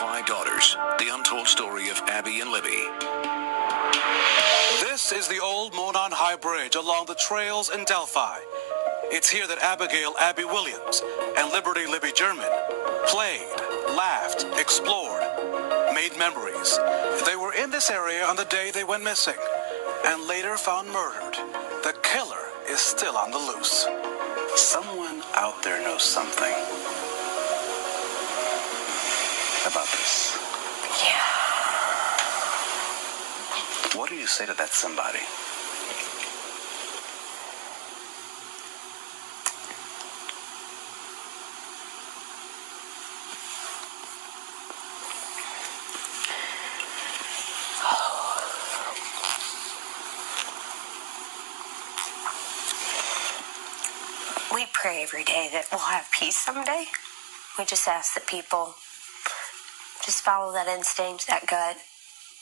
Delphi Daughters, the untold story of Abby and Libby. This is the old Monon High Bridge along the trails in Delphi. It's here that Abigail Abby Williams and Liberty Libby German played, laughed, explored, made memories. They were in this area on the day they went missing and later found murdered. The killer is still on the loose. Someone out there knows something about this. Yeah. What do you say to that somebody? We pray every day that we'll have peace someday. We just ask that people just follow that instinct, that gut.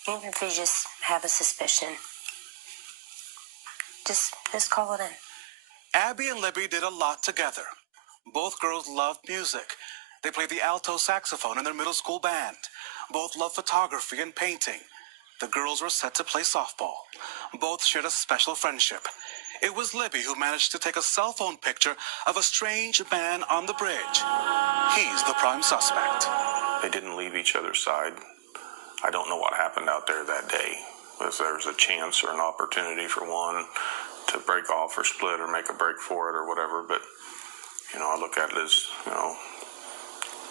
Even if you just have a suspicion, just call it in. Abby and Libby did a lot together. Both girls loved music. They played the alto saxophone in their middle school band. Both loved photography and painting. The girls were set to play softball. Both shared a special friendship. It was Libby who managed to take a cell phone picture of a strange man on the bridge. He's the prime suspect. They didn't leave each other's side. I don't know what happened out there that day. If there was a chance or an opportunity for one to break off or split or make a break for it or whatever, but, I look at it as,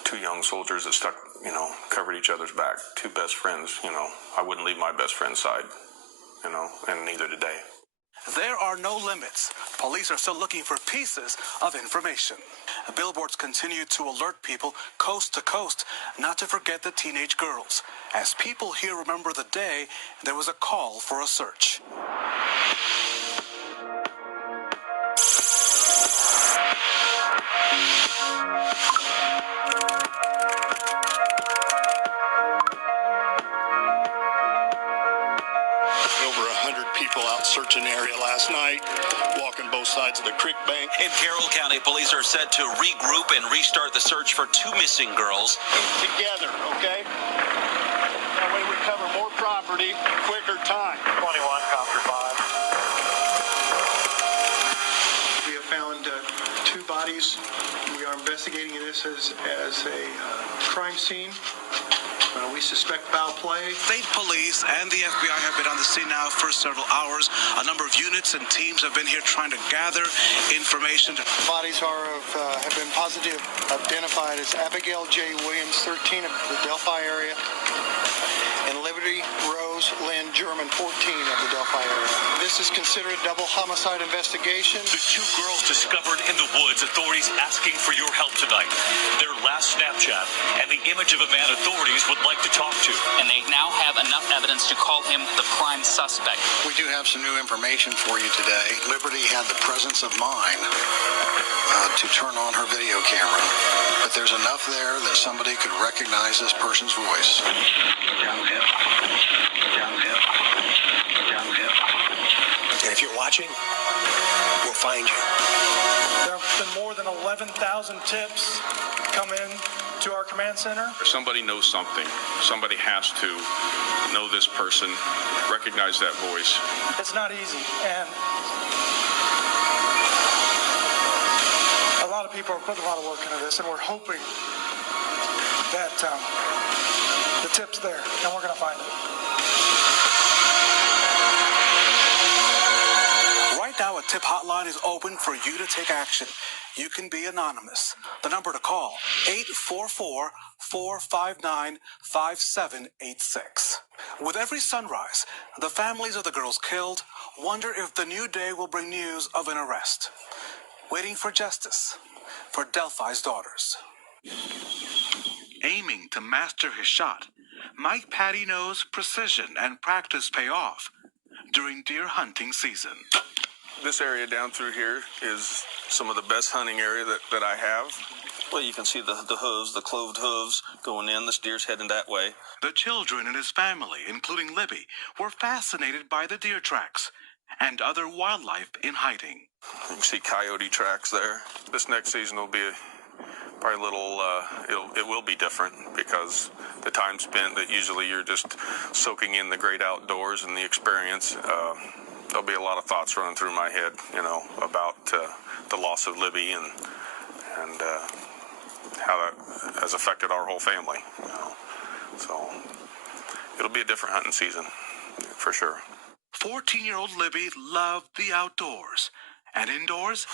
two young soldiers that stuck, covered each other's back, two best friends, I wouldn't leave my best friend's side, and neither did they. There are no limits. Police are still looking for pieces of information. Billboards continue to alert people coast to coast not to forget the teenage girls. As people here remember the day, there was a call for a search. People out searching the area last night, walking both sides of the creek bank. In Carroll County, police are set to regroup and restart the search for two missing girls. Together, okay? That way we cover more property, quicker time. 21, copter 5. We have found two bodies. We are investigating this as a crime scene. We suspect foul play. State police and the FBI have been on the scene now for several hours. A number of units and teams have been here trying to gather information. Bodies have been positively identified as Abigail J. Williams, 13 of the Delphi area, and Liberty Rose Lynn German, 14 of the Delphi area. This is considered a double homicide investigation. The two girls discovered in the woods, authorities asking for your help tonight. Their last Snapchat and the image of a man authorities would like to talk to. And they now have enough evidence to call him the prime suspect. We do have some new information for you today. Liberty had the presence of mind to turn on her video camera, but there's enough there that somebody could recognize this person's voice. And if you're watching, we'll find you. There have been more than 11,000 tips come in to our command center. If somebody knows something, somebody has to know this person, recognize that voice. It's not easy, and a lot of people are putting a lot of work into this, and we're hoping that the tip's there, and we're going to find it. Right now, a tip hotline is open for you to take action. You can be anonymous. The number to call, 844-459-5786. With every sunrise, the families of the girls killed wonder if the new day will bring news of an arrest. Waiting for justice for Delphi's daughters. Aiming to master his shot, Mike Patty knows precision and practice pay off during deer hunting season. This area down through here is some of the best hunting area that I have. Well, you can see the hooves, the cloved hooves going in. This deer's heading that way. The children in his family, including Libby, were fascinated by the deer tracks and other wildlife in hiding. You can see coyote tracks there. This next season will be probably a little, it will be different because the time spent that usually you're just soaking in the great outdoors and the experience. There'll be a lot of thoughts running through my head, about the loss of Libby and how that has affected our whole family. So it'll be a different hunting season for sure. 14-year-old Libby loved the outdoors, and indoors,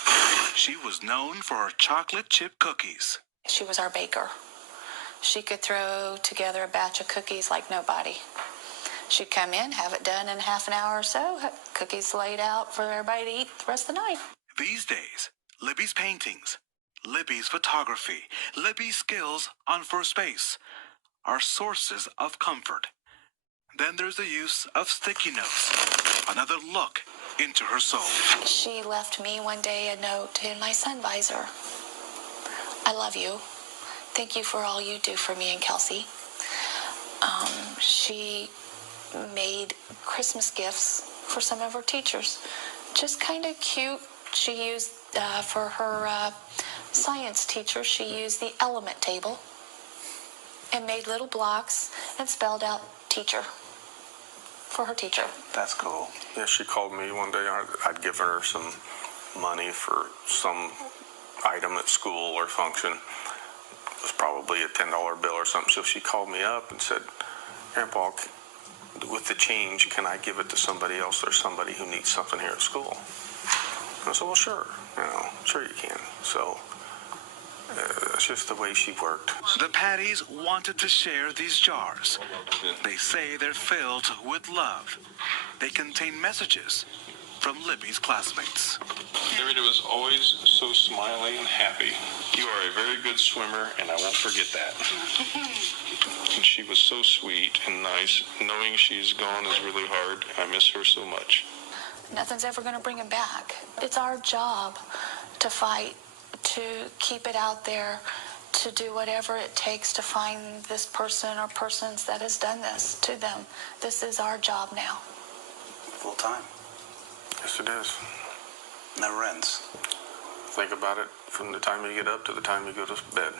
she was known for her chocolate chip cookies. She was our baker. She could throw together a batch of cookies like nobody. She'd come in, have it done in half an hour or so, cookies laid out for everybody to eat the rest of the night. These days, Libby's paintings, Libby's photography, Libby's skills on first base are sources of comfort. Then there's the use of sticky notes, another look into her soul. She left me one day a note in my sun visor. I love you. Thank you for all you do for me and Kelsey. She made Christmas gifts for some of her teachers. Just kind of cute. She used, for her science teacher, she used the element table and made little blocks and spelled out teacher for her teacher. That's cool. Yeah, she called me one day. I'd given her some money for some item at school or function. It was probably a $10 bill or something. So she called me up and said, Grandpa, with the change, can I give it to somebody else or somebody who needs something here at school? And I said, well, sure. Sure you can. So that's just the way she worked. The Patties wanted to share these jars. They say they're filled with love. They contain messages from Libby's classmates. Libby was always so smiley and happy. You are a very good swimmer, and I won't forget that. And she was so sweet and nice. Knowing she's gone is really hard. I miss her so much. Nothing's ever going to bring him back. It's our job to fight, to keep it out there, to do whatever it takes to find this person or persons that has done this to them. This is our job now. Full time. Yes, it is. Never ends. Think about it from the time you get up to the time you go to bed.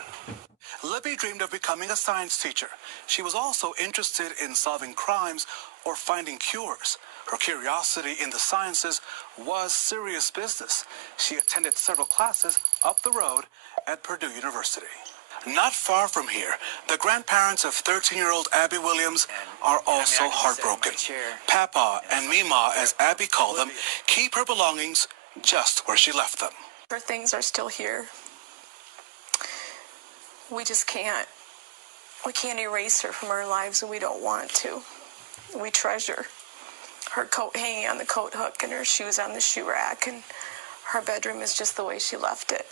Libby dreamed of becoming a science teacher. She was also interested in solving crimes or finding cures. Her curiosity in the sciences was serious business. She attended several classes up the road at Purdue University. Not far from here, the grandparents of 13-year-old Abby Williams are also heartbroken. Papa and Mima, as Abby called them, keep her belongings just where she left them. Her things are still here. We just can't. We can't erase her from our lives, and we don't want to. We treasure her coat hanging on the coat hook and her shoes on the shoe rack, and her bedroom is just the way she left it.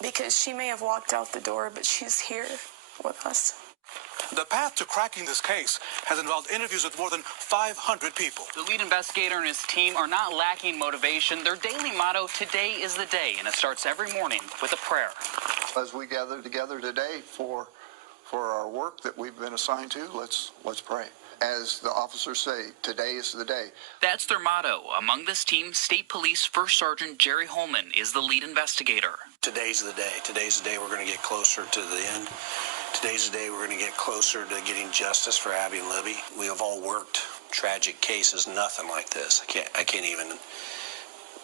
Because she may have walked out the door, but she's here with us. The path to cracking this case has involved interviews with more than 500 people. The lead investigator and his team are not lacking motivation. Their daily motto, today is the day, and it starts every morning with a prayer. As we gather together today for our work that we've been assigned to, let's pray. As the officers say, today is the day. That's their motto. Among this team, State Police First Sergeant Jerry Holman is the lead investigator. Today's the day. Today's the day we're going to get closer to the end. Today's the day we're going to get closer to getting justice for Abby and Libby. We have all worked tragic cases, nothing like this. I can't even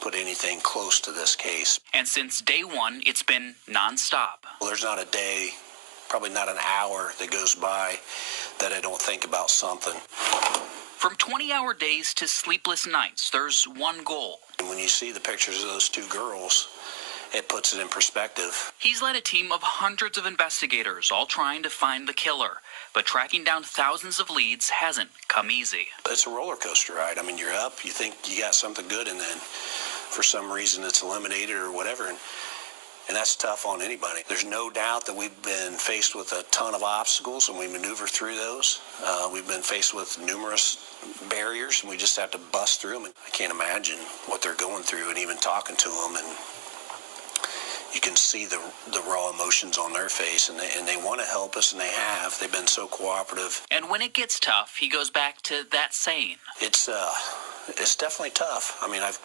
put anything close to this case. And since day one, it's been nonstop. Well, there's not a day, probably not an hour that goes by that I don't think about something. From 20-hour days to sleepless nights, there's one goal. And when you see the pictures of those two girls, it puts it in perspective. He's led a team of hundreds of investigators, all trying to find the killer. But tracking down thousands of leads hasn't come easy. It's a roller coaster ride. I mean, you're up, you think you got something good, and then for some reason it's eliminated or whatever. And that's tough on anybody. There's no doubt that we've been faced with a ton of obstacles, and we maneuver through those. We've been faced with numerous barriers, and we just have to bust through them. I can't imagine what they're going through, and even talking to them, and you can see the raw emotions on their face, and they want to help us, and they have. They've been so cooperative. And when it gets tough, he goes back to that saying. It's definitely tough. I mean, I've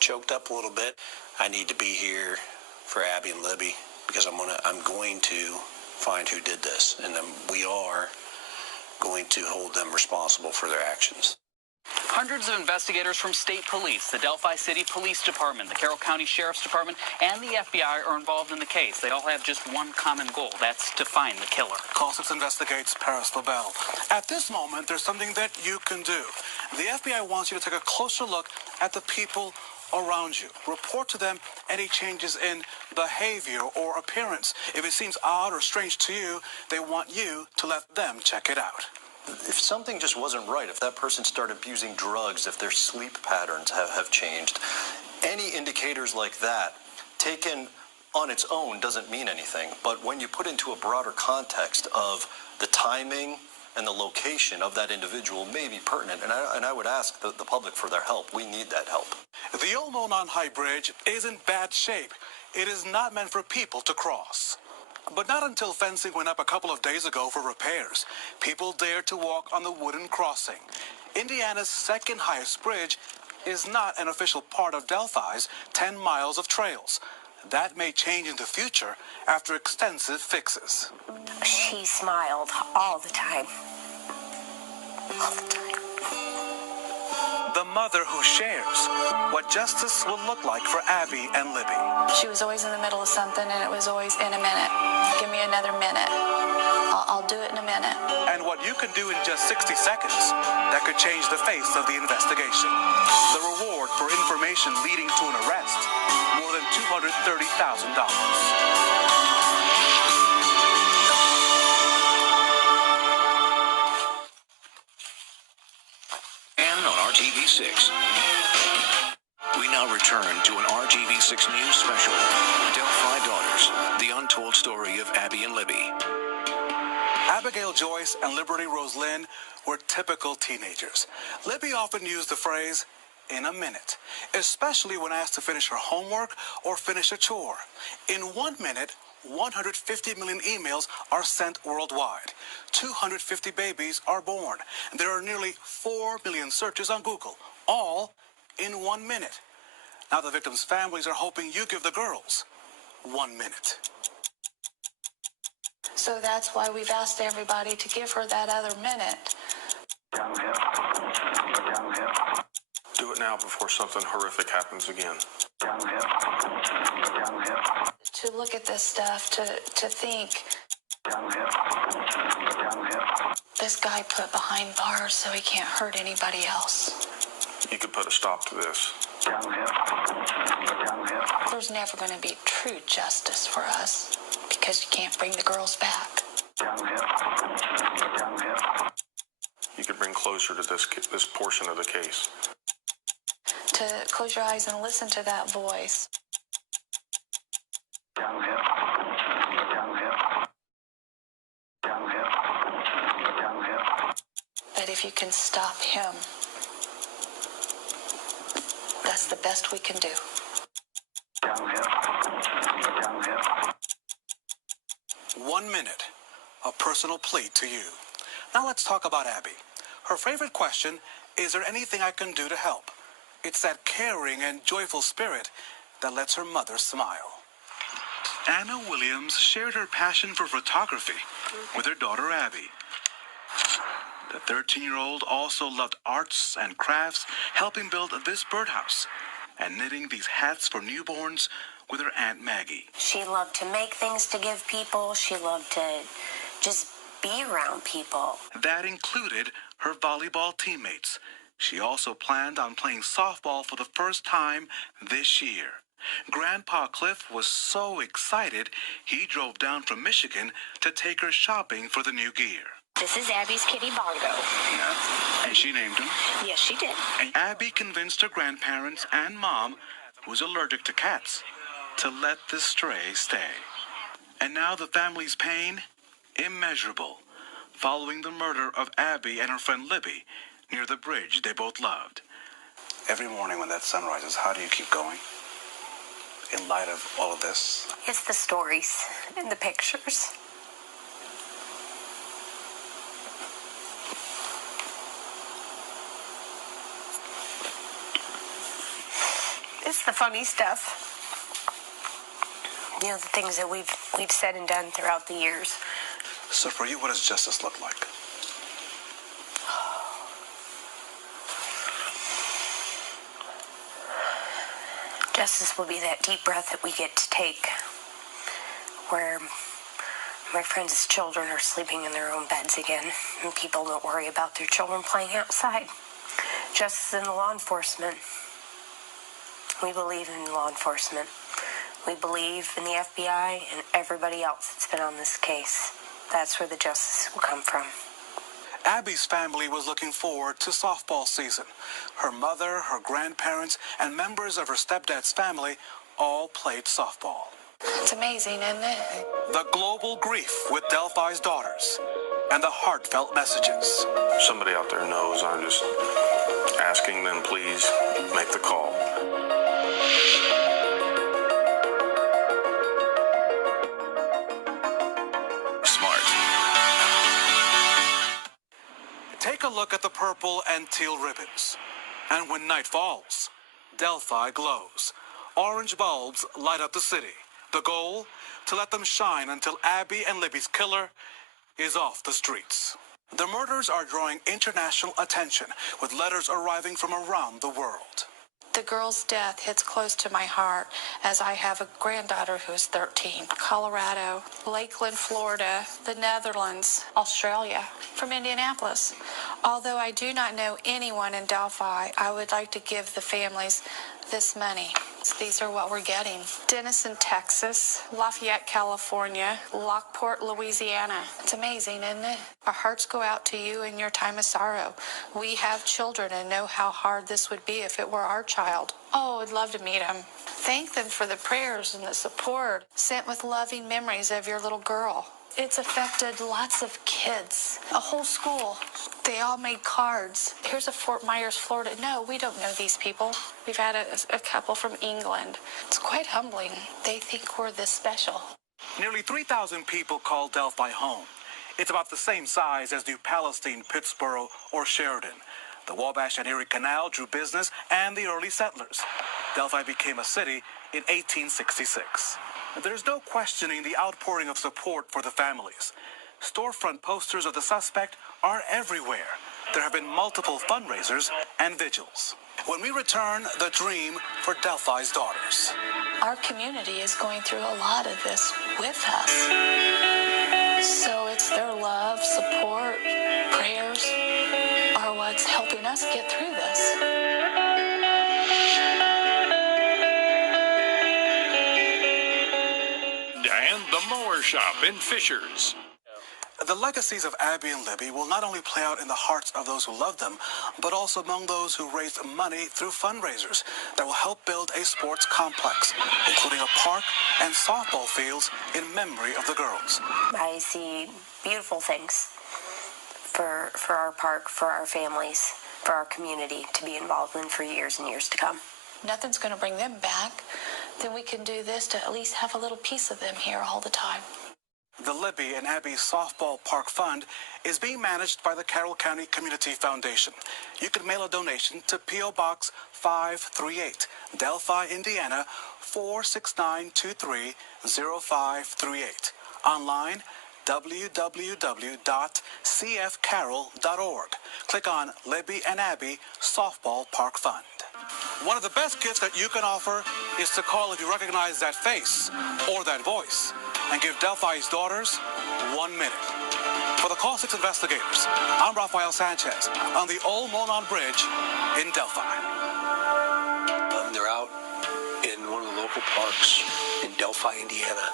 choked up a little bit. I need to be here for Abby and Libby, because I'm going to find who did this, and then we are going to hold them responsible for their actions. Hundreds of investigators from state police, the Delphi City Police Department, the Carroll County Sheriff's Department, and the FBI are involved in the case. They all have just one common goal. That's to find the killer. Call 6 investigates Paris LaBelle. At this moment, there's something that you can do. The FBI wants you to take a closer look at the people around you. Report to them any changes in behavior or appearance. If it seems odd or strange to you, they want you to let them check it out. If something just wasn't right, if that person started abusing drugs, if their sleep patterns have changed, any indicators like that, taken on its own, doesn't mean anything. But when you put into a broader context of the timing and the location of that individual may be pertinent, and I would ask the public for their help. We need that help. The old Monon High Bridge is in bad shape. It is not meant for people to cross. But not until fencing went up a couple of days ago for repairs. People dared to walk on the wooden crossing. Indiana's second highest bridge is not an official part of Delphi's 10 miles of trails. That may change in the future after extensive fixes. She smiled all the time. All the time. The mother who shares what justice will look like for Abby and Libby. She was always in the middle of something, and it was always in a minute. Give me another minute. I'll do it in a minute. And what you can do in just 60 seconds, that could change the face of the investigation. The reward for information leading to an arrest, more than $230,000. RTV6. We now return to an RTV6 News special. Delphi Daughters, the untold story of Abby and Libby. Abigail Joyce and Liberty Rose Lynn were typical teenagers. Libby often used the phrase, in a minute, especially when asked to finish her homework or finish a chore. In 1 minute, 150 million emails are sent worldwide. 250 babies are born. There are nearly 4 million searches on Google, all in 1 minute. Now the victims' families are hoping you give the girls 1 minute. So that's why we've asked everybody to give her that other minute. Do it now before something horrific happens again. To look at this stuff, to think, this guy put behind bars so he can't hurt anybody else. You could put a stop to this. There's never going to be true justice for us because you can't bring the girls back. You could bring closer to this portion of the case. To close your eyes and listen to that voice. But if you can stop him, that's the best we can do. One minute, a personal plea to you. Now let's talk about Abby. Her favorite question, is there anything I can do to help? It's that caring and joyful spirit that lets her mother smile. Anna Williams shared her passion for photography with her daughter Abby. The 13-year-old also loved arts and crafts, helping build this birdhouse and knitting these hats for newborns with her Aunt Maggie. She loved to make things to give people. She loved to just be around people. That included her volleyball teammates. She also planned on playing softball for the first time this year. Grandpa Cliff was so excited, he drove down from Michigan to take her shopping for the new gear. This is Abby's kitty Bongo. And she named him? Yes, she did. And Abby convinced her grandparents and mom, who's allergic to cats, to let the stray stay. And now the family's pain, immeasurable, following the murder of Abby and her friend Libby near the bridge they both loved. Every morning when that sun rises, how do you keep going? In light of all of this? It's the stories and the pictures. It's the funny stuff. you know, the things that we've said and done throughout the years. So for you, what does justice look like? Justice will be that deep breath that we get to take, where my friends' children are sleeping in their own beds again, and people don't worry about their children playing outside. Justice in the law enforcement. We believe in law enforcement. We believe in the FBI and everybody else that's been on this case. That's where the justice will come from. Abby's family was looking forward to softball season. Her mother, her grandparents, and members of her stepdad's family all played softball. It's amazing, isn't it? The global grief with Delphi's daughters and the heartfelt messages. Somebody out there knows. I'm just asking them, please make the call. Smart. Take a look at the purple and teal ribbons. And when night falls, Delphi glows. Orange bulbs light up the city. The goal? To let them shine until Abby and Libby's killer is off the streets. The murders are drawing international attention, with letters arriving from around the world. The girl's death hits close to my heart, as I have a granddaughter who is 13. Colorado, Lakeland, Florida, the Netherlands, Australia, from Indianapolis. Although I do not know anyone in Delphi, I would like to give the families this money. These are what we're getting. Denison, Texas, Lafayette, California, Lockport, Louisiana. It's amazing, isn't it? Our hearts go out to you in your time of sorrow. We have children and know how hard this would be if it were our child. Oh, I'd love to meet them. Thank them for the prayers and the support sent with loving memories of your little girl. It's affected lots of kids, a whole school. They all made cards. Here's a Fort Myers, Florida. No, we don't know these people. We've had a couple from England. It's quite humbling. They think we're this special. Nearly 3,000 people call Delphi home. It's about the same size as New Palestine, Pittsburgh, or Sheridan. The Wabash and Erie Canal drew business and the early settlers. Delphi became a city in 1866. There's no questioning the outpouring of support for the families. Storefront posters of the suspect are everywhere. There have been multiple fundraisers and vigils. When we return, the dream for Delphi's daughters. Our community is going through a lot of this with us. So it's their love, support, prayers are what's helping us get through this. And the Mower Shop in Fishers. The legacies of Abby and Libby will not only play out in the hearts of those who love them, but also among those who raised money through fundraisers that will help build a sports complex, including a park and softball fields in memory of the girls. I see beautiful things for our park, for our families, for our community to be involved in for years and years to come. Nothing's going to bring them back. Then we can do this to at least have a little piece of them here all the time. The Libby and Abby Softball Park Fund is being managed by the Carroll County Community Foundation. You can mail a donation to P.O. Box 538, Delphi, Indiana, 469230538. Online, www.cfcarroll.org. Click on Libby and Abby Softball Park Fund. One of the best gifts that you can offer is to call if you recognize that face or that voice, and give Delphi's daughters 1 minute. For the Call 6 investigators, I'm Rafael Sanchez on the Old Monon Bridge in Delphi. They're out in one of the local parks in Delphi, Indiana,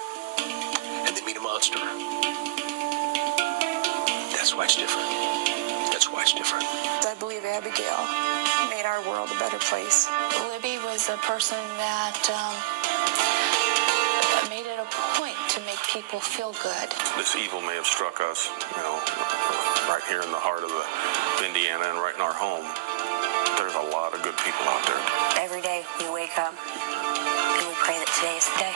and they meet a monster. That's why it's different. That's why it's different. I believe Abigail made our world a better place. Libby was a person that made it a point to make people feel good. This evil may have struck us, right here in the heart of Indiana and right in our home. There's a lot of good people out there. Every day we wake up and we pray that today is the day.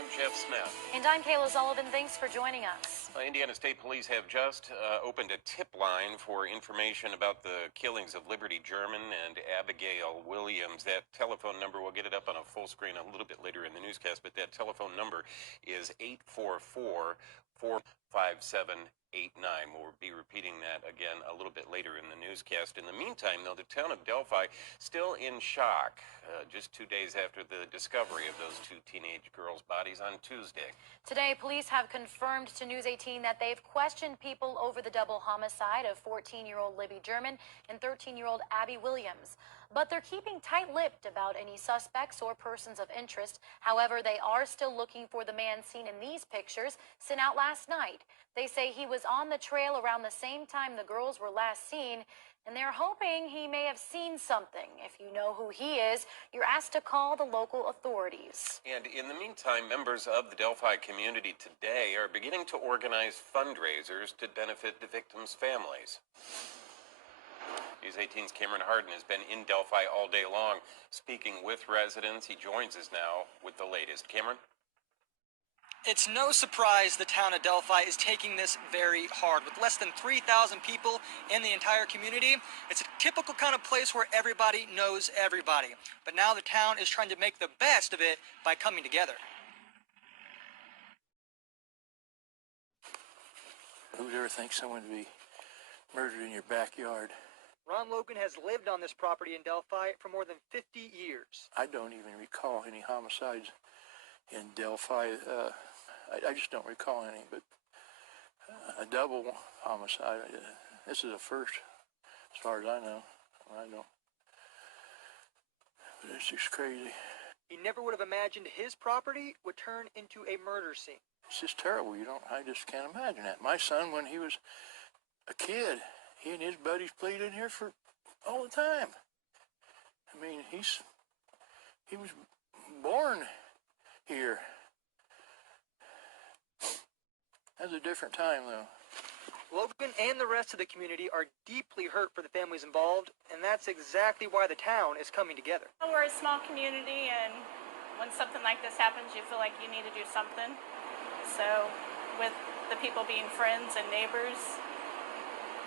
I'm Jeff Smith. And I'm Kayla Sullivan. Thanks for joining us. Indiana State Police have just opened a tip line for information about the killings of Liberty German and Abigail Williams. That telephone number, we'll get it up on a full screen a little bit later in the newscast, but that telephone number is 844-457-89. We'll be repeating that again a little bit later in the newscast. In the meantime, though, the town of Delphi still in shock just 2 days after the discovery of those two teenage girls' bodies on Tuesday. Today, police have confirmed to News 18 that they've questioned people over the double homicide of 14-year-old Libby German and 13-year-old Abby Williams. But they're keeping tight-lipped about any suspects or persons of interest. However, they are still looking for the man seen in these pictures sent out last night. They say he was on the trail around the same time the girls were last seen, and they're hoping he may have seen something. If you know who he is, you're asked to call the local authorities. And in the meantime, members of the Delphi community today are beginning to organize fundraisers to benefit the victims' families. News 18's Cameron Harden has been in Delphi all day long, speaking with residents. He joins us now with the latest. Cameron? It's no surprise the town of Delphi is taking this very hard. With less than 3,000 people in the entire community, it's a typical kind of place where everybody knows everybody. But now the town is trying to make the best of it by coming together. Who would ever think someone would be murdered in your backyard? Ron Logan has lived on this property in Delphi for more than 50 years. I don't even recall any homicides in Delphi. I just don't recall any, but a double homicide, this is a first, as far as I know. I don't. But it's just crazy. He never would have imagined his property would turn into a murder scene. It's just terrible. I just can't imagine that. My son, when he was a kid, he and his buddies played in here for all the time. I mean, he was born here. That was a different time, though. Logan and the rest of the community are deeply hurt for the families involved, and that's exactly why the town is coming together. We're a small community, and when something like this happens, you feel like you need to do something. So, with the people being friends and neighbors,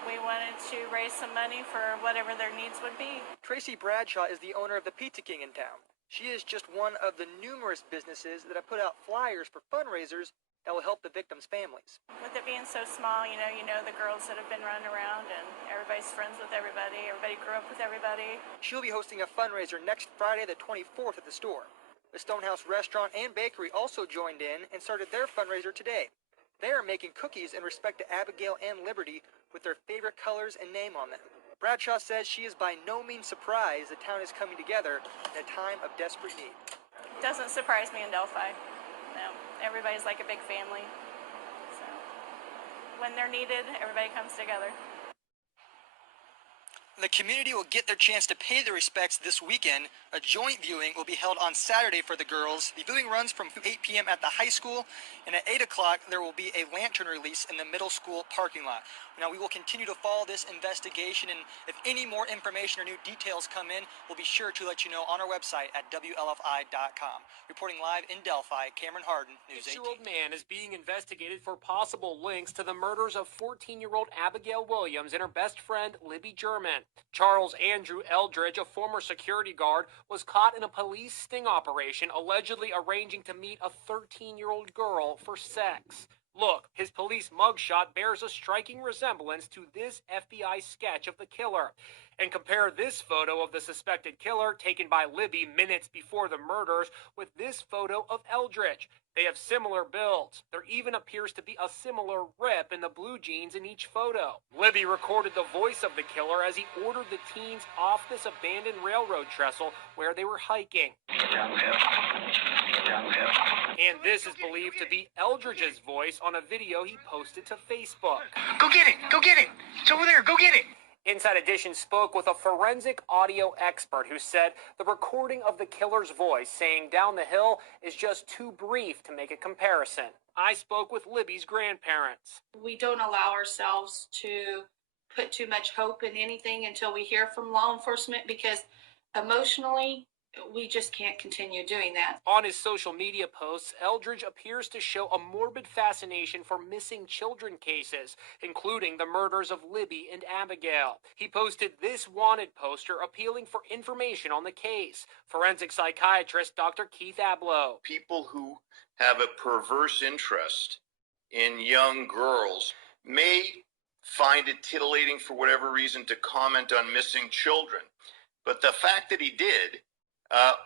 we wanted to raise some money for whatever their needs would be. Tracy Bradshaw is the owner of the Pizza King in town. She is just one of the numerous businesses that have put out flyers for fundraisers that will help the victims' families. With it being so small, you know the girls that have been running around, and everybody's friends with everybody. Everybody grew up with everybody. She'll be hosting a fundraiser next Friday the 24th at the store. The Stonehouse Restaurant and Bakery also joined in and started their fundraiser today. They are making cookies in respect to Abigail and Liberty with their favorite colors and name on them. Bradshaw says she is by no means surprised the town is coming together in a time of desperate need. Doesn't surprise me in Delphi. No, everybody's like a big family. So when they're needed, everybody comes together. The community will get their chance to pay their respects this weekend. A joint viewing will be held on Saturday for the girls. The viewing runs from 8 p.m. at the high school, and at 8 o'clock there will be a lantern release in the middle school parking lot. Now, we will continue to follow this investigation, and if any more information or new details come in, we'll be sure to let you know on our website at WLFI.com. Reporting live in Delphi, Cameron Harden, News 18. 6-year-old man is being investigated for possible links to the murders of 14-year-old Abigail Williams and her best friend, Libby German. Charles Andrew Eldridge, a former security guard, was caught in a police sting operation allegedly arranging to meet a 13-year-old girl for sex. Look, his police mugshot bears a striking resemblance to this FBI sketch of the killer. And compare this photo of the suspected killer taken by Libby minutes before the murders with this photo of Eldridge. They have similar builds. There even appears to be a similar rip in the blue jeans in each photo. Libby recorded the voice of the killer as he ordered the teens off this abandoned railroad trestle where they were hiking. And this is believed to be Eldridge's voice on a video he posted to Facebook. Go get it! Go get it! It's over there! Go get it! Inside Edition spoke with a forensic audio expert who said the recording of the killer's voice saying down the hill is just too brief to make a comparison. I spoke with Libby's grandparents. We don't allow ourselves to put too much hope in anything until we hear from law enforcement, because emotionally We just can't continue doing that. On his social media posts, Eldridge appears to show a morbid fascination for missing children cases, including the murders of Libby and Abigail. He posted this wanted poster appealing for information on the case. Forensic psychiatrist Dr. Keith Ablow. People who have a perverse interest in young girls may find it titillating for whatever reason to comment on missing children. But the fact that he did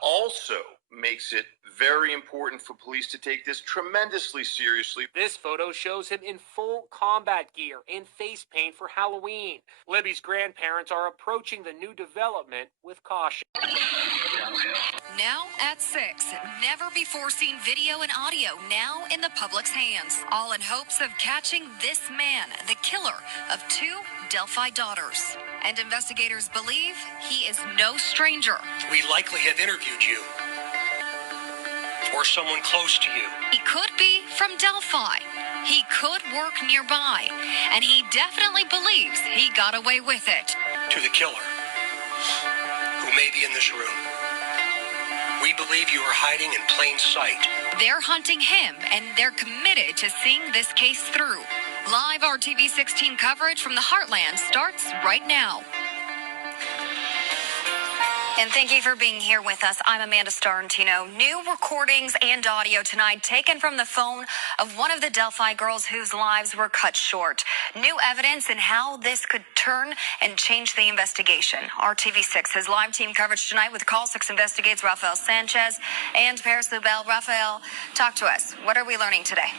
also makes it very important for police to take this tremendously seriously. This photo shows him in full combat gear and face paint for Halloween. Libby's grandparents are approaching the new development with caution. Now at 6, never before seen video and audio now in the public's hands, all in hopes of catching this man, the killer of 2 Delphi daughters. And investigators believe he is no stranger. We likely have interviewed you. Or someone close to you. He could be from Delphi. He could work nearby. And he definitely believes he got away with it. To the killer, who may be in this room. We believe you are hiding in plain sight. They're hunting him, and they're committed to seeing this case through. Live RTV 16 coverage from the Heartland starts right now. And thank you for being here with us. I'm Amanda Starrentino. New recordings and audio tonight taken from the phone of one of the Delphi girls whose lives were cut short. New evidence and how this could turn and change the investigation. RTV6 has live team coverage tonight with Call 6 Investigates Rafael Sanchez and Paris Lubell. Rafael, talk to us. What are we learning today?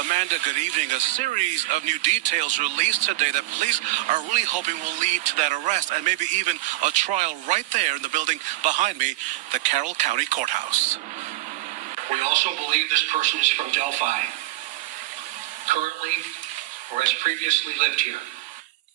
Amanda, good evening. A series of new details released today that police are really hoping will lead to that arrest and maybe even a trial right there in the building behind me, the Carroll County Courthouse. We also believe this person is from Delphi. Currently, or has previously lived here.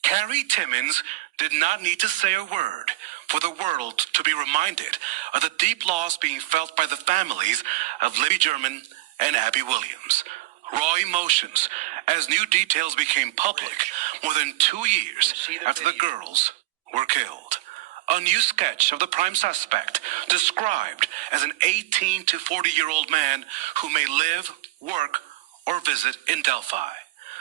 Carrie Timmons did not need to say a word for the world to be reminded of the deep loss being felt by the families of Libby German and Abby Williams. Raw emotions as new details became public more than 2 years after the girls were killed. A new sketch of the prime suspect described as an 18 to 40-year-old man who may live, work, or visit in Delphi.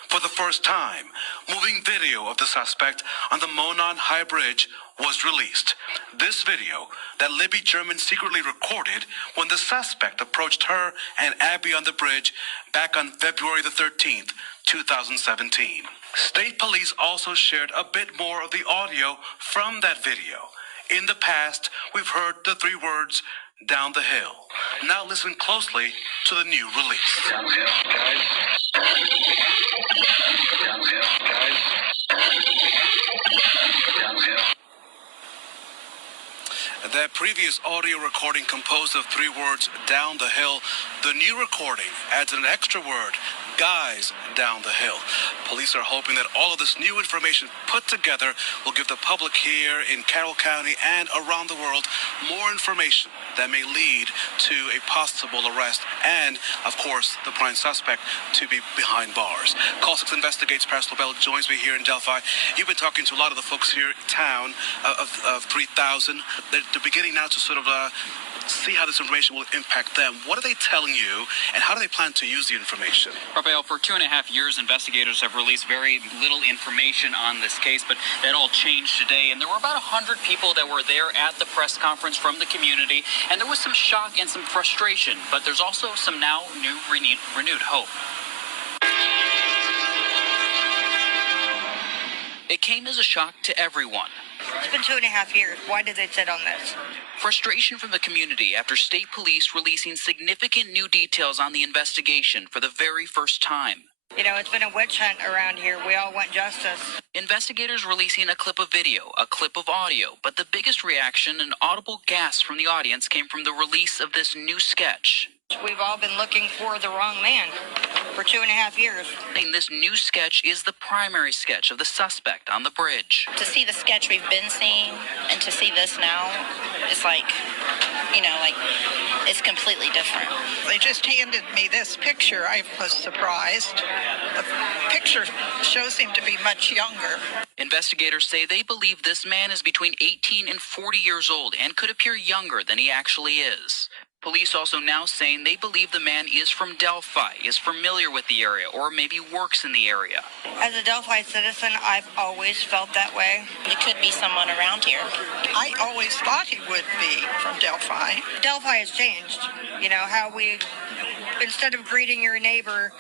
For the first time, moving video of the suspect on the Monon High Bridge was released. This video that Libby German secretly recorded when the suspect approached her and Abby on the bridge back on February the 13th, 2017. State police also shared a bit more of the audio from that video. In the past, we've heard the 3 words, "down the hill." Now listen closely to the new release. Downhill, guys. Downhill, guys. Downhill. That previous audio recording composed of 3 words, "down the hill." The new recording adds an extra word, "guys down the hill." Police are hoping that all of this new information put together will give the public here in Carroll County and around the world more information that may lead to a possible arrest and, of course, the prime suspect to be behind bars. Call 6 Investigates Paris Lubell joins me here in Delphi. You've been talking to a lot of the folks here in town of 3,000. They're beginning now to sort of see how this information will impact them. What are they telling you, and how do they plan to use the information? Rafael, for 2.5 years, investigators have released very little information on this case, but that all changed today, and there were about 100 people that were there at the press conference from the community, and there was some shock and some frustration, but there's also some now new renewed hope. It came as a shock to everyone. It's been 2.5 years. Why did they sit on this? Frustration from the community after state police releasing significant new details on the investigation for the very first time. You know, it's been a witch hunt around here. We all want justice. Investigators releasing a clip of video, a clip of audio, but the biggest reaction, an audible gasp from the audience, came from the release of this new sketch. We've all been looking for the wrong man. for 2.5 years. This new sketch is the primary sketch of the suspect on the bridge. To see the sketch we've been seeing and to see this now, it's like, it's completely different. They just handed me this picture. I was surprised. The picture shows him to be much younger. Investigators say they believe this man is between 18 and 40 years old and could appear younger than he actually is. Police also now saying they believe the man is from Delphi, is familiar with the area, or maybe works in the area. As a Delphi citizen, I've always felt that way. It could be someone around here. I always thought he would be from Delphi. Delphi has changed. How we, instead of greeting your neighbor,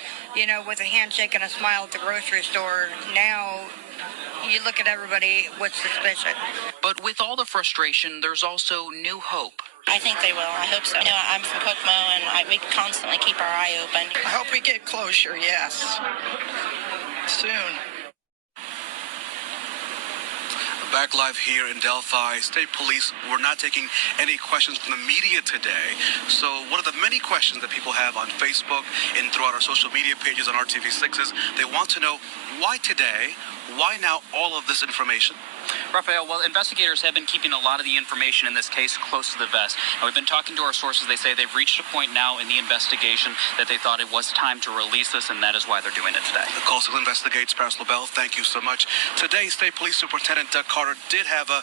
with a handshake and a smile at the grocery store, now you look at everybody with suspicion. But with all the frustration, there's also new hope. I think they will. I hope so. I'm from Kokomo, and we constantly keep our eye open. I hope we get closure, yes. Soon. Back live here in Delphi, State Police were not taking any questions from the media today. So one of the many questions that people have on Facebook and throughout our social media pages on RTV6 is they want to know why today, why now all of this information? Raphael, well, investigators have been keeping a lot of the information in this case close to the vest. And we've been talking to our sources. They say they've reached a point now in the investigation that they thought it was time to release this, and that is why they're doing it today. The Coastal Investigates, Paris LaBelle, thank you so much. Today, State Police Superintendent Doug Carter did have a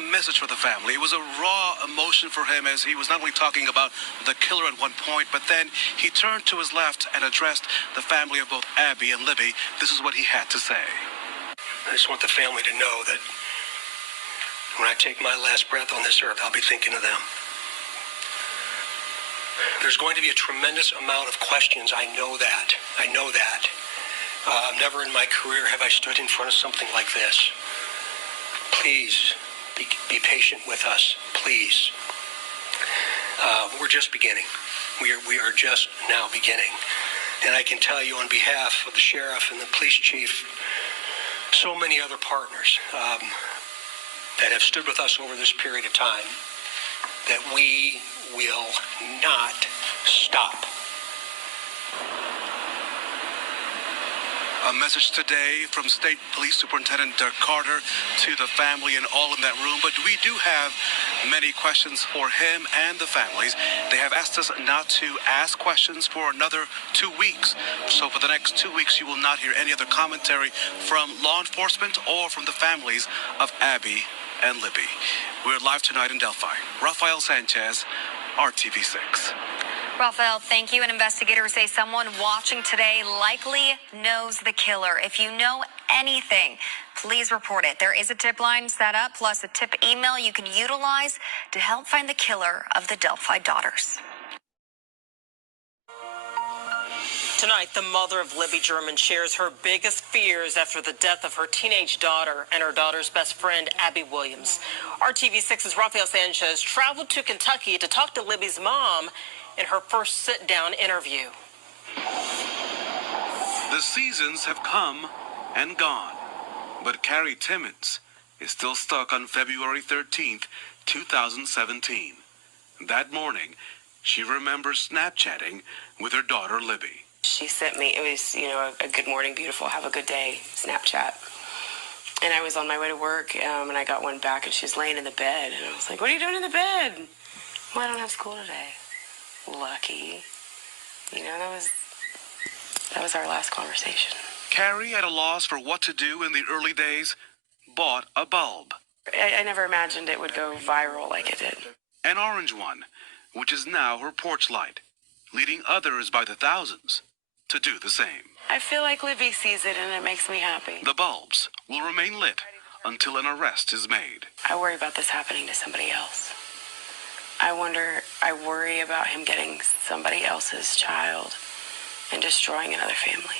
message for the family. It was a raw emotion for him as he was not only talking about the killer at one point, but then he turned to his left and addressed the family of both Abby and Libby. This is what he had to say. I just want the family to know that when I take my last breath on this earth, I'll be thinking of them. There's going to be a tremendous amount of questions. I know that. Never in my career have I stood in front of something like this. Please be patient with us, please. We're just beginning. We are just now beginning. And I can tell you on behalf of the sheriff and the police chief, so many other partners that have stood with us over this period of time, that we will not stop. A message today from State Police Superintendent Doug Carter to the family and all in that room. But we do have many questions for him and the families. They have asked us not to ask questions for another 2 weeks. So for the next 2 weeks, you will not hear any other commentary from law enforcement or from the families of Abby and Libby. We're live tonight in Delphi. Rafael Sanchez, RTV6. Raphael, thank you. And investigators say someone watching today likely knows the killer. If you know anything, please report it. There is a tip line set up, plus a tip email you can utilize to help find the killer of the Delphi daughters. Tonight, the mother of Libby German shares her biggest fears after the death of her teenage daughter and her daughter's best friend, Abby Williams. RTV6's Rafael Sanchez traveled to Kentucky to talk to Libby's mom in her first sit-down interview. The seasons have come and gone, but Carrie Timmons is still stuck on February 13th, 2017. That morning, she remembers Snapchatting with her daughter, Libby. She sent me, it was, a good morning, beautiful, have a good day Snapchat. And I was on my way to work, and I got one back, and she's laying in the bed. And I was like, what are you doing in the bed? Well, I don't have school today. Lucky. That was our last conversation. Carrie, at a loss for what to do in the early days, bought a bulb. I never imagined it would go viral like it did. An orange one, which is now her porch light, leading others by the thousands to do the same. I feel like Libby sees it, and it makes me happy. The bulbs will remain lit until an arrest is made. I worry about this happening to somebody else. I worry about him getting somebody else's child and destroying another family.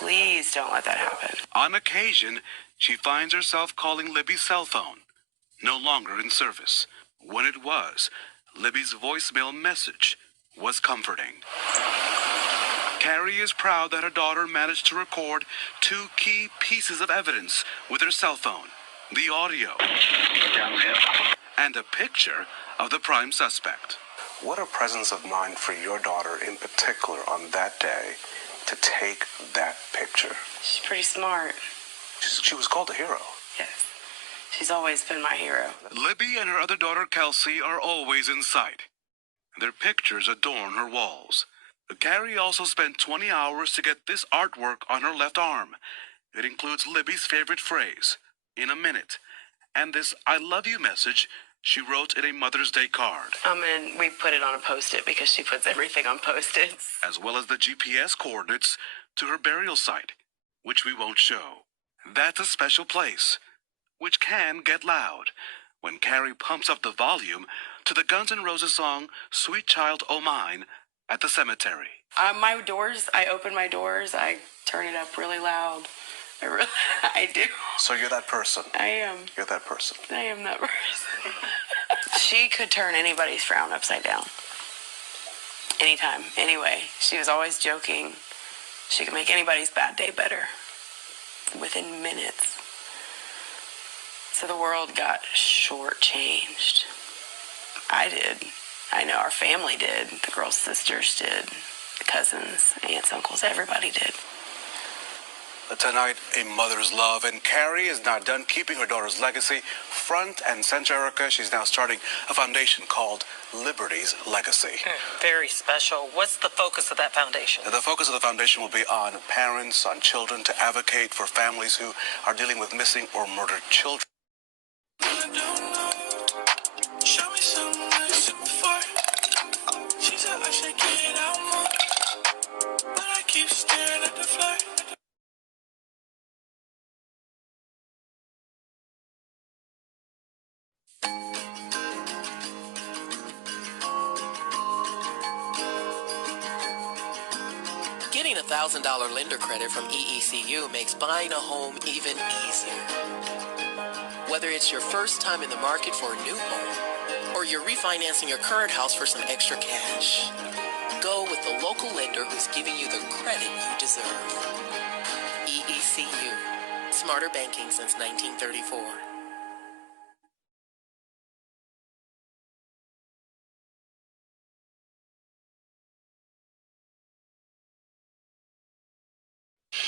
Please don't let that happen. On occasion, she finds herself calling Libby's cell phone, no longer in service. When it was, Libby's voicemail message was comforting. Carrie is proud that her daughter managed to record 2 key pieces of evidence with her cell phone, the audio and a picture of the prime suspect. What a presence of mind for your daughter in particular on that day to take that picture. She's pretty smart. She was called a hero. Yes. She's always been my hero. Libby and her other daughter Kelsey are always in sight. Their pictures adorn her walls. Carrie also spent 20 hours to get this artwork on her left arm. It includes Libby's favorite phrase, "in a minute," and this "I love you" message she wrote in a Mother's Day card. And we put it on a Post-it because she puts everything on Post-its. As well as the GPS coordinates to her burial site, which we won't show. That's a special place, which can get loud when Carrie pumps up the volume to the Guns N' Roses song "Sweet Child O' Mine" at the cemetery. My doors, I open my doors, I turn it up really loud. I do. So you're that person. I am. You're that person. I am that person. She could turn anybody's frown upside down. Anytime, anyway. She was always joking. She could make anybody's bad day better within minutes. So the world got shortchanged. I did. I know our family did. The girls' sisters did. The cousins, aunts, uncles, everybody did. Tonight, a mother's love, and Carrie is not done keeping her daughter's legacy front and center, Erica. She's now starting a foundation called Liberty's Legacy. Very special. What's the focus of that foundation? The focus of the foundation will be on parents, on children, to advocate for families who are dealing with missing or murdered children. Show me something like super far. She said I should get it out more, but I keep staring at the floor. Getting a $1,000 lender credit from EECU makes buying a home even easier. Whether it's your first time in the market for a new home, or you're refinancing your current house for some extra cash, go with the local lender who's giving you the credit you deserve. EECU. Smarter banking since 1934.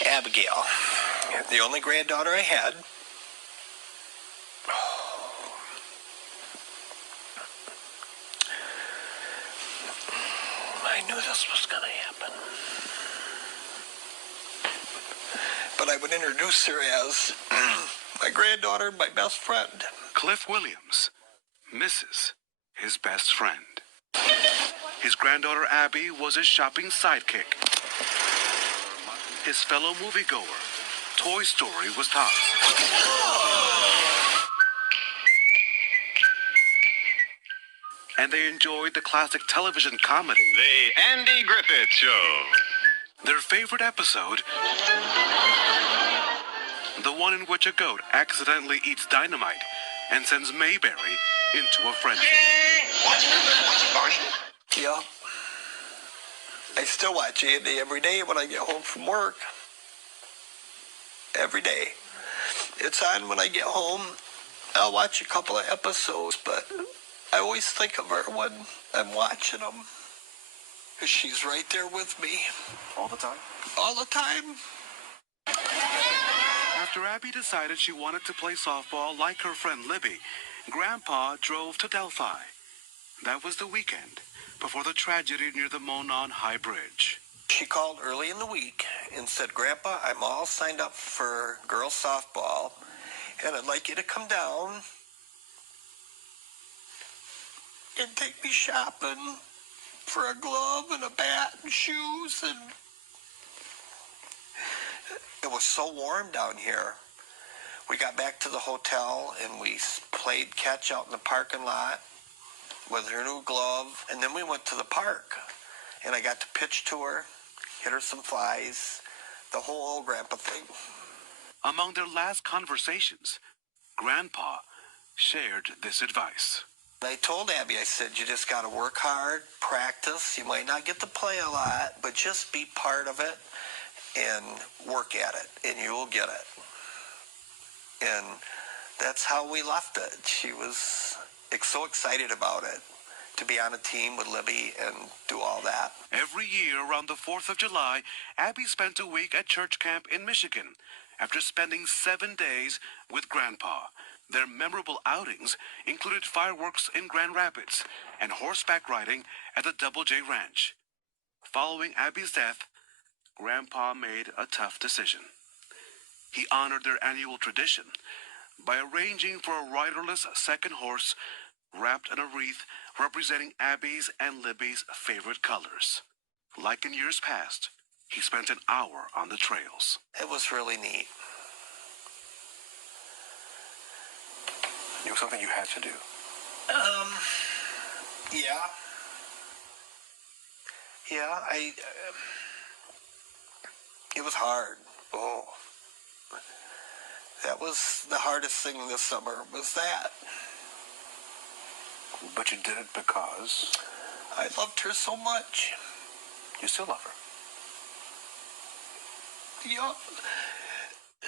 Abigail, the only granddaughter I had. I knew this was going to happen. But I would introduce her as my granddaughter, my best friend. Cliff Williams misses his best friend. His granddaughter Abby was his shopping sidekick. His fellow moviegoer, Toy Story was tops. And they enjoyed the classic television comedy, The Andy Griffith Show. Their favorite episode, the one in which a goat accidentally eats dynamite and sends Mayberry into a frenzy. Watch it, Barney. Yeah. I still watch Andy every day when I get home from work. Every day. It's on when I get home. I'll watch a couple of episodes, but I always think of her when I'm watching them. Because she's right there with me. All the time? All the time. After Abby decided she wanted to play softball like her friend Libby, Grandpa drove to Delphi. That was the weekend before the tragedy near the Monon High Bridge. She called early in the week and said, Grandpa, I'm all signed up for girls softball, and I'd like you to come down and take me shopping for a glove and a bat and shoes. And it was so warm down here. We got back to the hotel and we played catch out in the parking lot with her new glove, and then we went to the park, and I got to pitch to her, hit her some flies, the whole old grandpa thing. Among their last conversations, Grandpa shared this advice. I told Abby, I said, you just got to work hard, practice. You might not get to play a lot, but just be part of it and work at it, and you will get it. And that's how we left it. She was so excited about it. to be on a team with Libby and do all that. Every year around the 4th of July, Abby spent a week at church camp in Michigan after spending 7 days with Grandpa. Their memorable outings included fireworks in Grand Rapids and horseback riding at the Double J Ranch. Following Abby's death, Grandpa made a tough decision. He honored their annual tradition by arranging for a riderless second horse wrapped in a wreath representing Abby's and Libby's favorite colors. Like in years past, he spent an hour on the trails. It was really neat. It was something you had to do. Yeah. Yeah, it was hard. Oh. That was the hardest thing this summer, was that. But you did it because? I loved her so much. You still love her? Yeah.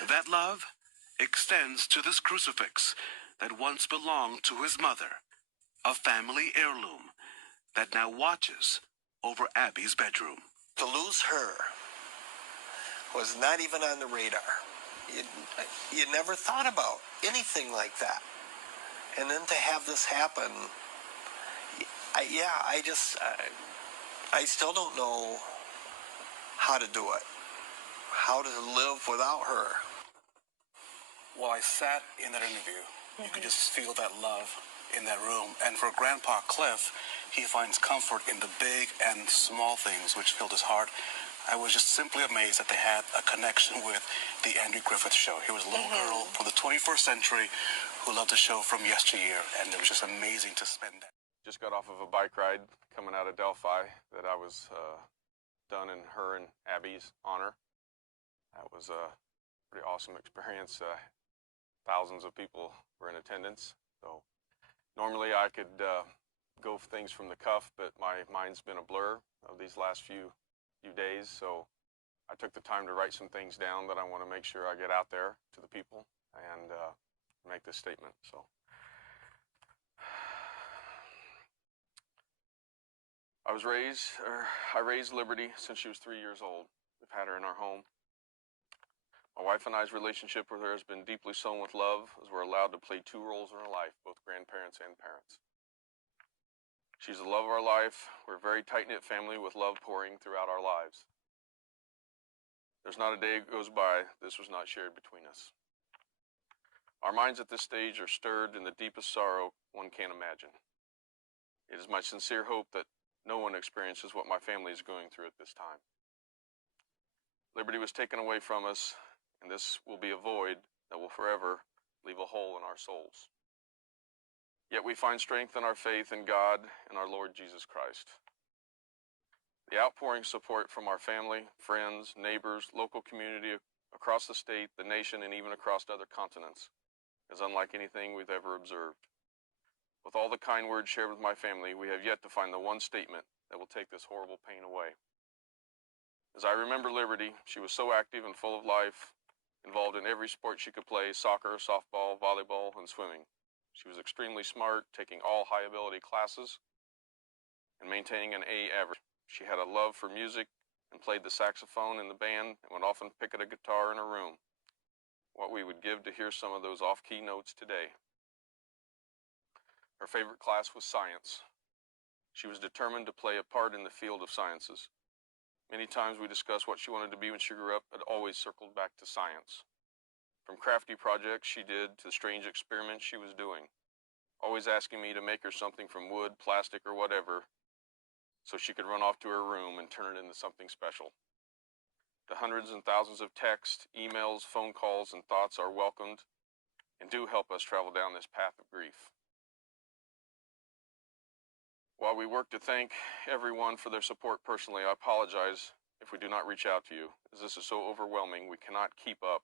That love extends to this crucifix that once belonged to his mother, a family heirloom that now watches over Abby's bedroom. To lose her was not even on the radar. You never thought about anything like that. And then to have this happen, I still don't know how to do it. How to live without her. While I sat in that interview, you could just feel that love in that room. And for Grandpa Cliff, he finds comfort in the big and small things which filled his heart. I was just simply amazed that they had a connection with the Andy Griffith Show. Here was a little girl from the 21st century who loved the show from yesteryear, and it was just amazing to spend that. Just got off of a bike ride coming out of Delphi that I was done in her and Abby's honor. That was a pretty awesome experience. Thousands of people were in attendance. So normally I could go for things from the cuff, but my mind's been a blur of these last few days. So I took the time to write some things down that I want to make sure I get out there to the people and make this statement. So I raised Liberty since she was 3 years old. We've had her in our home. My wife and I's relationship with her has been deeply sown with love, as we're allowed to play two roles in her life, both grandparents and parents. She's the love of our life. We're a very tight-knit family with love pouring throughout our lives. There's not a day that goes by this was not shared between us. Our minds at this stage are stirred in the deepest sorrow one can imagine. It is my sincere hope that no one experiences what my family is going through at this time. Liberty was taken away from us, and this will be a void that will forever leave a hole in our souls. Yet we find strength in our faith in God and our Lord Jesus Christ. The outpouring support from our family, friends, neighbors, local community across the state, the nation, and even across other continents is unlike anything we've ever observed. With all the kind words shared with my family, we have yet to find the one statement that will take this horrible pain away. As I remember Liberty, she was so active and full of life, involved in every sport she could play: soccer, softball, volleyball, and swimming. She was extremely smart, taking all high-ability classes and maintaining an A average. She had a love for music and played the saxophone in the band and would often pick at a guitar in her room. What we would give to hear some of those off-key notes today. Her favorite class was science. She was determined to play a part in the field of sciences. Many times we discussed what she wanted to be when she grew up, but always circled back to science. From crafty projects she did to strange experiments she was doing, always asking me to make her something from wood, plastic, or whatever, so she could run off to her room and turn it into something special. The hundreds and thousands of texts, emails, phone calls, and thoughts are welcomed and do help us travel down this path of grief. While we work to thank everyone for their support personally, I apologize if we do not reach out to you, as this is so overwhelming we cannot keep up.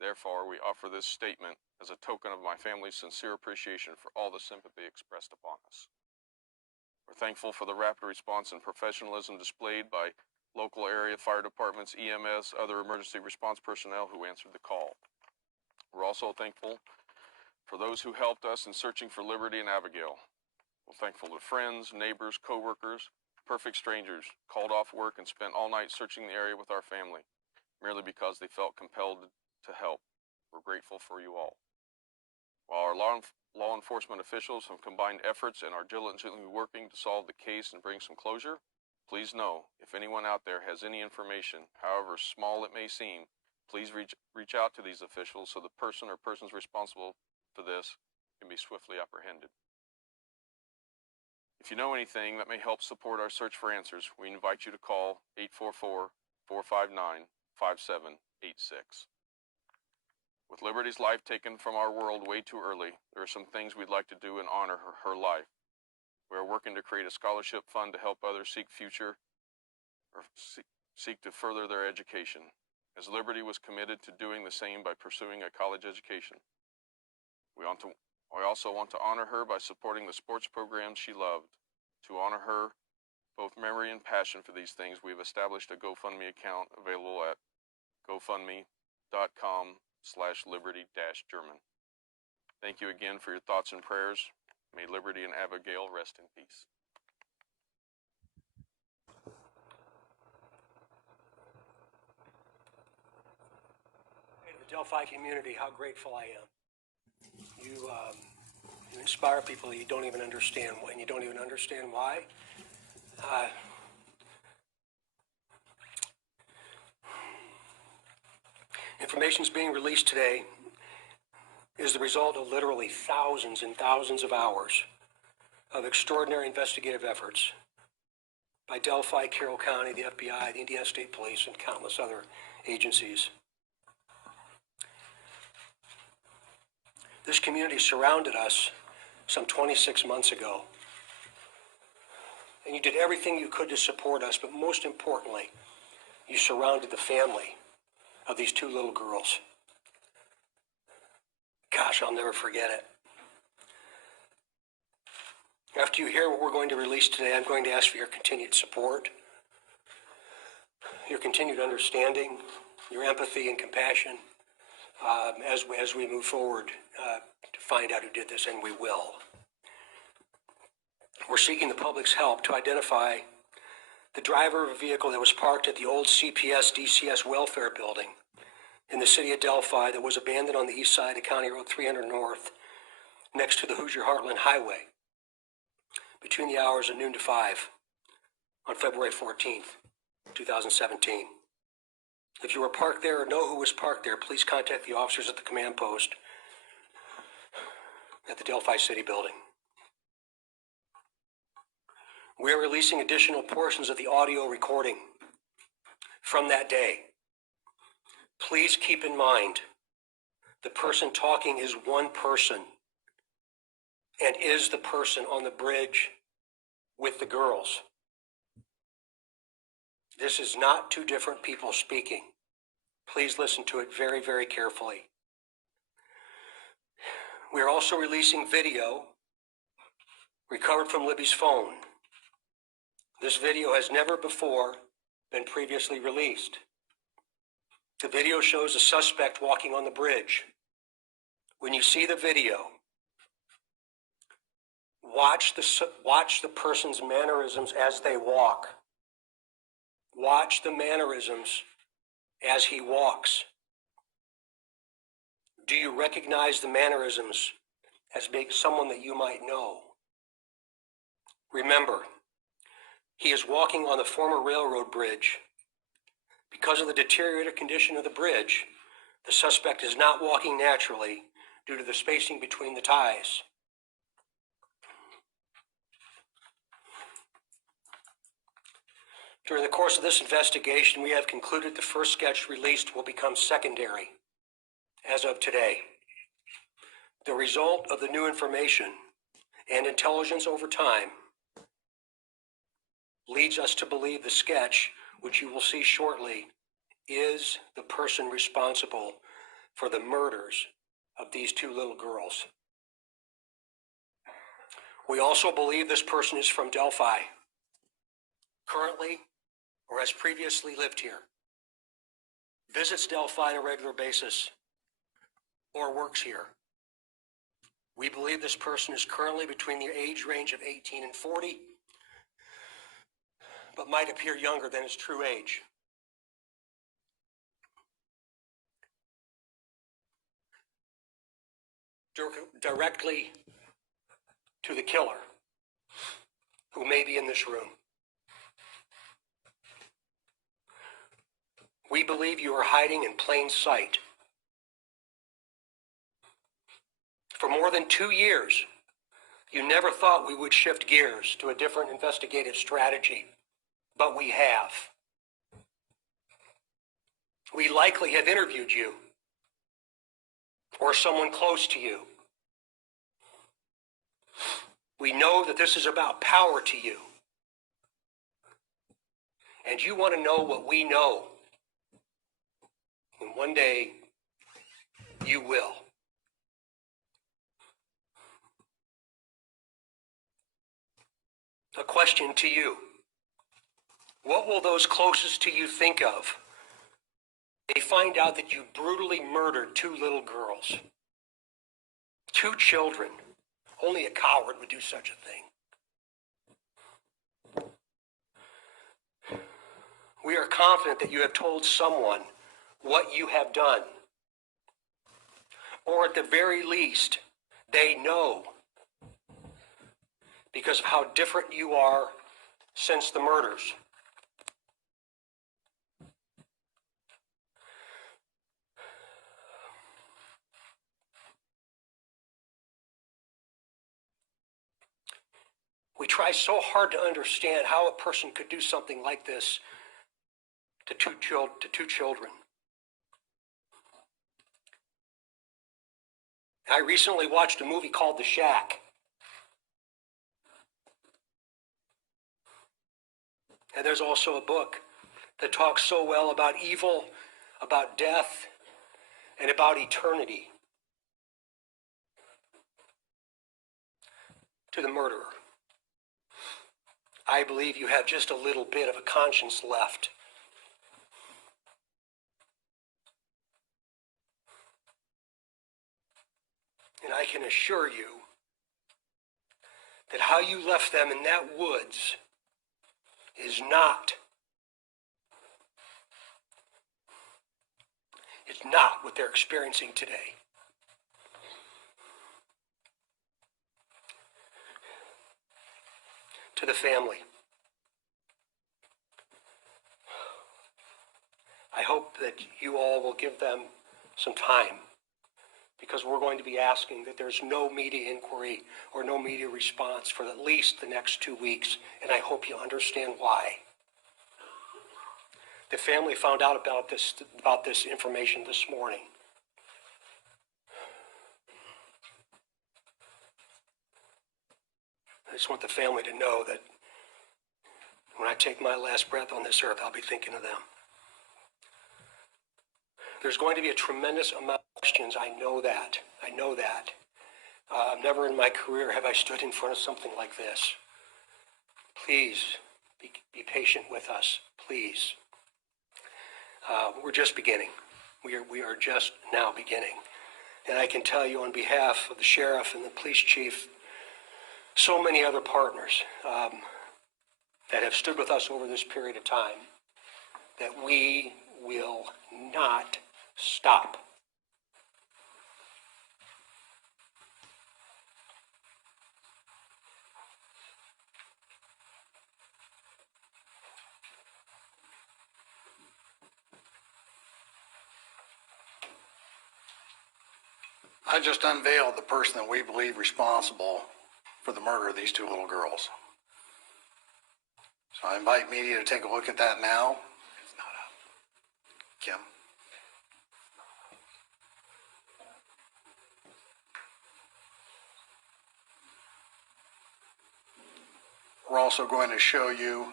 Therefore, we offer this statement as a token of my family's sincere appreciation for all the sympathy expressed upon us. We're thankful for the rapid response and professionalism displayed by local area fire departments, EMS, other emergency response personnel who answered the call. We're also thankful for those who helped us in searching for Liberty and Abigail. We're thankful to friends, neighbors, co-workers, perfect strangers, called off work and spent all night searching the area with our family, merely because they felt compelled to help. We're grateful for you all. While our law enforcement officials have combined efforts and are diligently working to solve the case and bring some closure, please know, if anyone out there has any information, however small it may seem, please reach out to these officials so the person or persons responsible for this can be swiftly apprehended. If you know anything that may help support our search for answers, we invite you to call 844-459-5786. With Liberty's life taken from our world way too early, there are some things we'd like to do in honor of her life. We are working to create a scholarship fund to help others seek to further their education, as Liberty was committed to doing the same by pursuing a college education. We also want to honor her by supporting the sports programs she loved. To honor her, both memory and passion for these things, we've established a GoFundMe account available at gofundme.com/liberty-german. Thank you again for your thoughts and prayers. May Liberty and Abigail rest in peace. To the Delphi community, how grateful I am. You inspire people that you don't even understand, and you don't even understand why. Information is being released today is the result of literally thousands and thousands of hours of extraordinary investigative efforts by Delphi, Carroll County, the FBI, the Indiana State Police, and countless other agencies. This community surrounded us some 26 months ago, and you did everything you could to support us, but most importantly, you surrounded the family of these two little girls. Gosh, I'll never forget it. After you hear what we're going to release today, I'm going to ask for your continued support, your continued understanding, your empathy and compassion as we move forward to find out who did this, and we will. We're seeking the public's help to identify the driver of a vehicle that was parked at the old CPS DCS welfare building in the city of Delphi that was abandoned on the east side of County Road 300 North next to the Hoosier Heartland Highway between the hours of noon to 5 on February 14th, 2017. If you were parked there or know who was parked there, please contact the officers at the command post at the Delphi City building. We are releasing additional portions of the audio recording from that day. Please keep in mind, the person talking is one person and is the person on the bridge with the girls. This is not two different people speaking. Please listen to it very, very carefully. We are also releasing video recovered from Libby's phone. This video has never before been previously released. The video shows a suspect walking on the bridge. When you see the video, watch the person's mannerisms as they walk. Watch the mannerisms as he walks. Do you recognize the mannerisms as being someone that you might know? Remember, he is walking on the former railroad bridge. Because of the deteriorated condition of the bridge, the suspect is not walking naturally due to the spacing between the ties. During the course of this investigation, we have concluded the first sketch released will become secondary as of today. The result of the new information and intelligence over time leads us to believe the sketch, which you will see shortly, is the person responsible for the murders of these two little girls. We also believe this person is from Delphi, currently or has previously lived here, visits Delphi on a regular basis, or works here. We believe this person is currently between the age range of 18 and 40, but might appear younger than his true age. Directly to the killer, who may be in this room. We believe you are hiding in plain sight. For more than 2 years, you never thought we would shift gears to a different investigative strategy, but we have. We likely have interviewed you or someone close to you. We know that this is about power to you. And you want to know what we know. And one day, you will. A question to you. What will those closest to you think of? They find out that you brutally murdered 2 little girls. 2 children. Only a coward would do such a thing. We are confident that you have told someone what you have done. Or at the very least, they know, because of how different you are since the murders. We try so hard to understand how a person could do something like this to two children. I recently watched a movie called The Shack. And there's also a book that talks so well about evil, about death, and about eternity. To the murderer, I believe you have just a little bit of a conscience left. And I can assure you that how you left them in that woods is not what they're experiencing today. To the family, I hope that you all will give them some time, because we're going to be asking that there's no media inquiry or no media response for at least the next 2 weeks, and I hope you understand why. The family found out about this information this morning. I just want the family to know that when I take my last breath on this earth, I'll be thinking of them. There's going to be a tremendous amount of questions. I know that. Never in my career have I stood in front of something like this. Please be patient with us, please. We're just beginning. We are just now beginning. And I can tell you on behalf of the sheriff and the police chief, so many other partners that have stood with us over this period of time, that we will not stop. I just unveiled the person that we believe responsible for the murder of these 2 little girls. So I invite media to take a look at that now. It's not up. Kim. We're also going to show you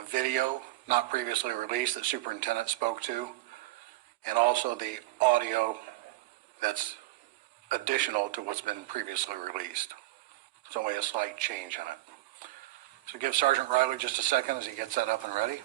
a video not previously released that Superintendent spoke to, and also the audio that's additional to what's been previously released. There's only a slight change in it. So give Sergeant Riley just a second as he gets that up and ready.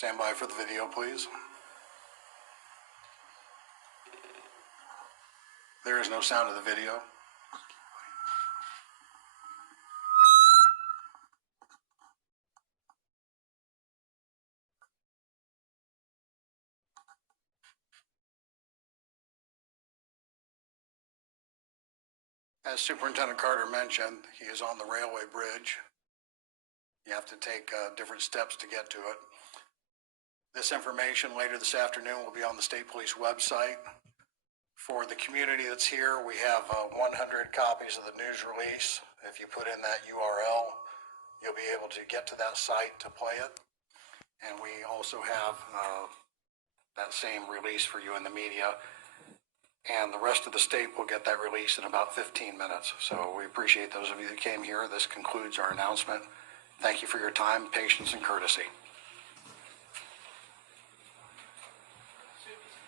Stand by for the video, please. There is no sound of the video. As Superintendent Carter mentioned, he is on the railway bridge. You have to take different steps to get to it. This information later this afternoon will be on the State Police website. For the community that's here, we have 100 copies of the news release. If you put in that URL, you'll be able to get to that site to play it. And we also have that same release for you in the media. And the rest of the state will get that release in about 15 minutes. So we appreciate those of you that came here. This concludes our announcement. Thank you for your time, patience, and courtesy.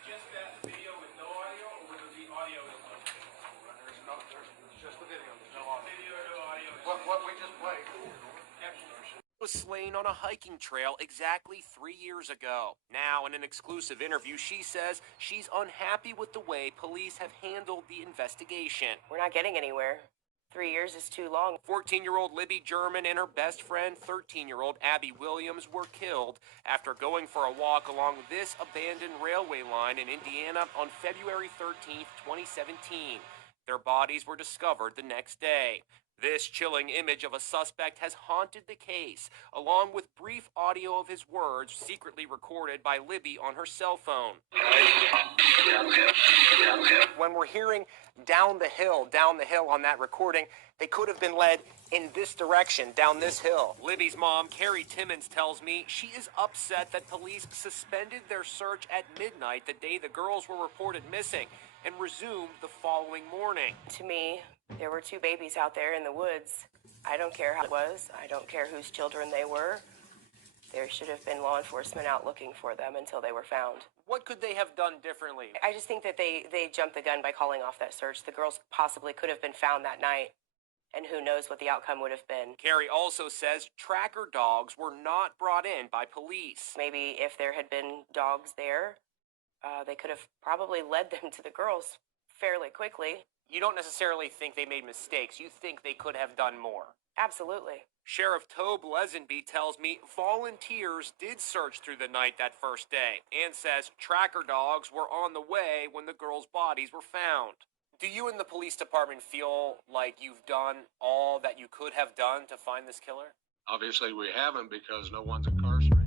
Just that video with no audio, or would there be audio as well? There's just the video. There's no audio. Video, no audio. What we just played was slain on a hiking trail exactly 3 years ago. Now, in an exclusive interview, she says she's unhappy with the way police have handled the investigation. We're not getting anywhere. 3 years is too long. 14-year-old Libby German and her best friend, 13-year-old Abby Williams, were killed after going for a walk along this abandoned railway line in Indiana on February 13th, 2017. Their bodies were discovered the next day. This chilling image of a suspect has haunted the case, along with brief audio of his words secretly recorded by Libby on her cell phone. When we're hearing down the hill on that recording, they could have been led in this direction, down this hill. Libby's mom, Carrie Timmons, tells me she is upset that police suspended their search at midnight the day the girls were reported missing and resumed the following morning. To me, there were two babies out there in the woods. I don't care how it was. I don't care whose children they were. There should have been law enforcement out looking for them until they were found. What could they have done differently? I just think that they jumped the gun by calling off that search. The girls possibly could have been found that night, and who knows what the outcome would have been. Carrie also says tracker dogs were not brought in by police. Maybe if there had been dogs there, they could have probably led them to the girls fairly quickly. You don't necessarily think they made mistakes. You think they could have done more. Absolutely. Sheriff Tobe Lesenby tells me volunteers did search through the night that first day and says tracker dogs were on the way when the girls' bodies were found. Do you and the police department feel like you've done all that you could have done to find this killer? Obviously we haven't, because no one's incarcerated.